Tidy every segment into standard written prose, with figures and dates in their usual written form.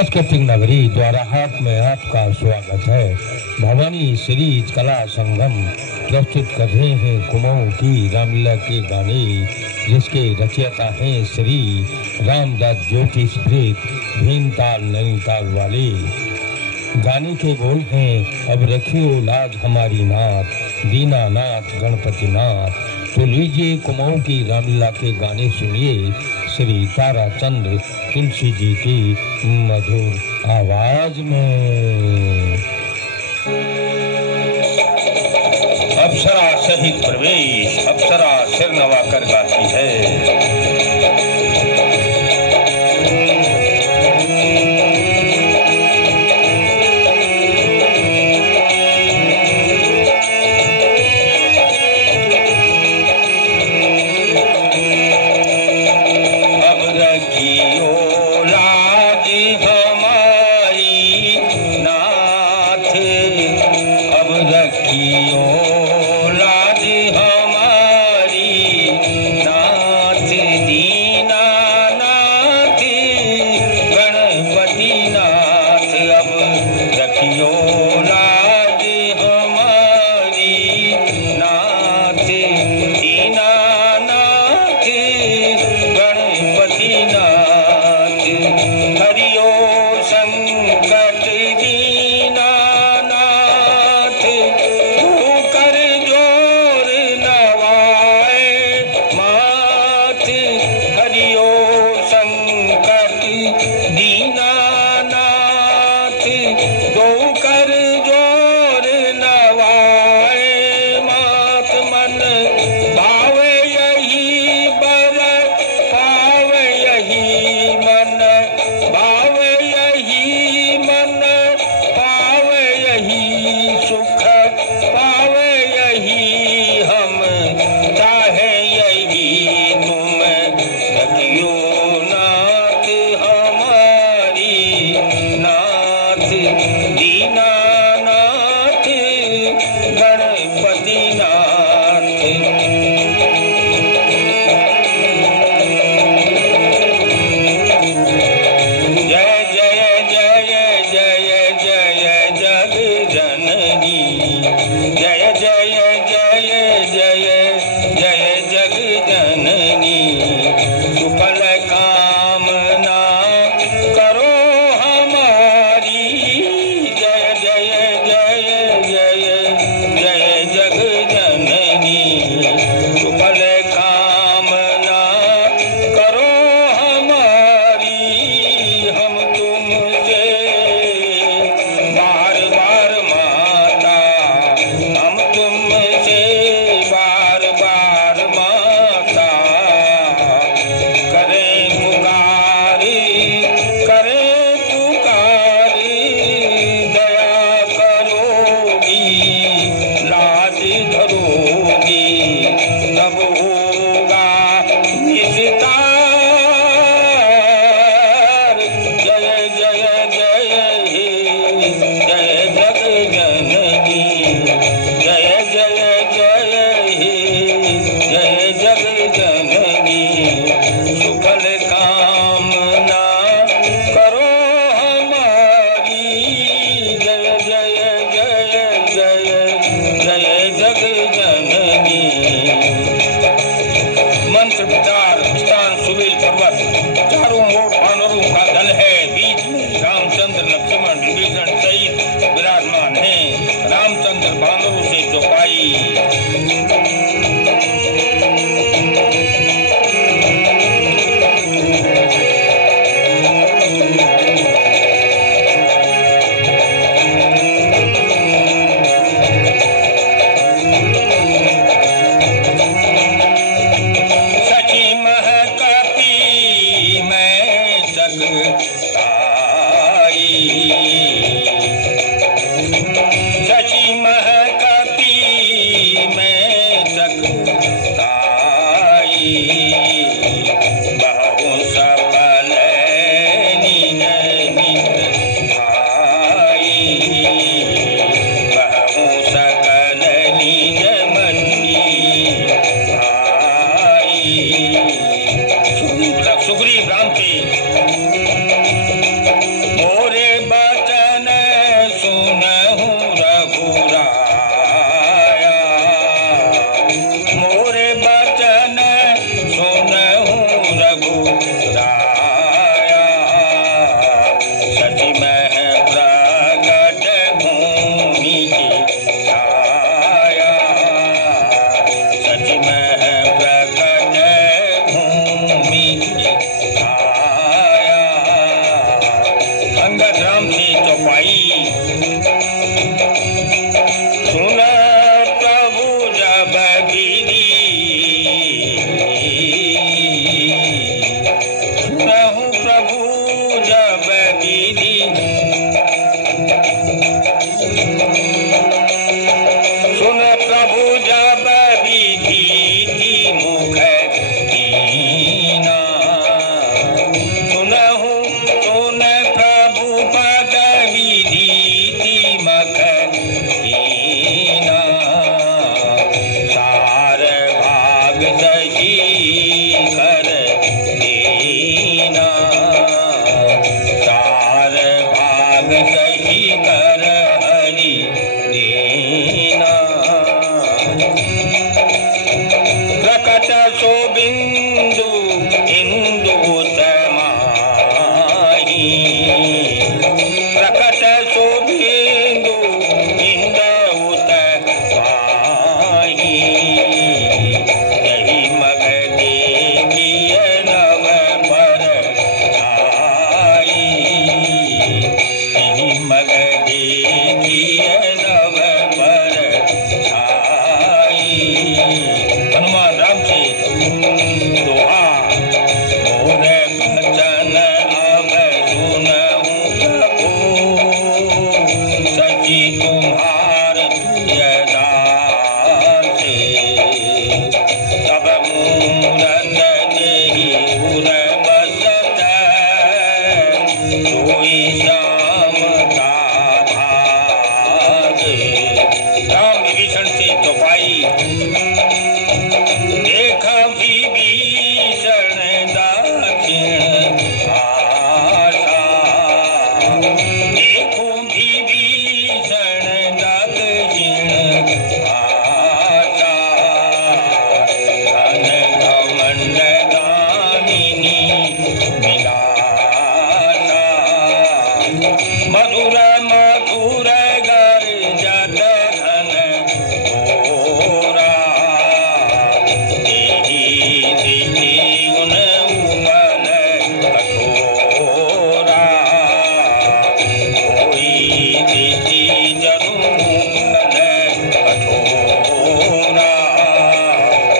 सांस्कृतिक नगरी द्वारा हाट में आपका स्वागत है। भवानी सीरीज कला संगम प्रस्तुत कर रहे हैं कुमाऊं की रामलीला के गाने, जिसके रचयिता हैं श्री रामदास ज्योति स्मृत भीमताल नैनीताल वाले। गाने के बोल हैं, अब रखियो लाज हमारी नाथ, दीनानाथ गणपति नाथ। तो लीजिए कुमाऊं की रामलीला के गाने सुनिए श्री ताराचंद्र तुलसी जी की मधुर आवाज में। अप्सरा सहित प्रवेश, अप्सरा सिर नवाकर गाती है। रखियो लाज हमारी नाथ, सही कर देना, चार भाग सही कर हरि देना। प्रकट सो बिंदु इंदु समाही, प्रकट सो बिंदु इंदु समाही। यही मग देखिय नव पर छाई, यही मग देखिय नव पर छाई। हनुमान राम से दोहा। मोर बचन अब सुनहु प्रभु, सची तुम्हार यदासे। तब मूरत देहि उर बसत, सोई श्याम का भाग। राम विभीषण से चौपाई। देख विभीषण दक्षिण आशा, देखो विभीषण दक्षिण आशा। धन घमंड गामिनी विलासा, मधुर मधुर गर्जत घन घोरा। देहि देहि उन उपल कठोरा, कोई देहि जनु उपल कठोरा।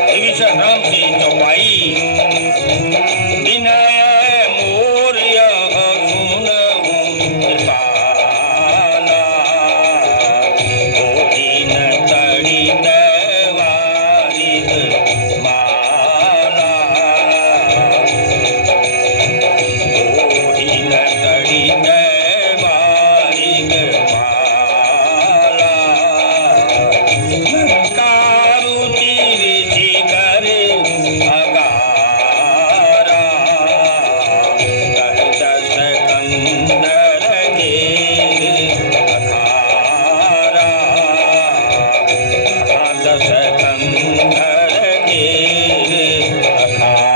विभीषण राम से चौपाई। विनय मोर यह सुनहु कृपाला, दीन तड़ित वारिद माला। दीन तड़ित वारिद माला। लंकारुचि ऋषि करे अगारा, कह दस कंदर के अखारा। कहाँ दस कंदर के अखारा।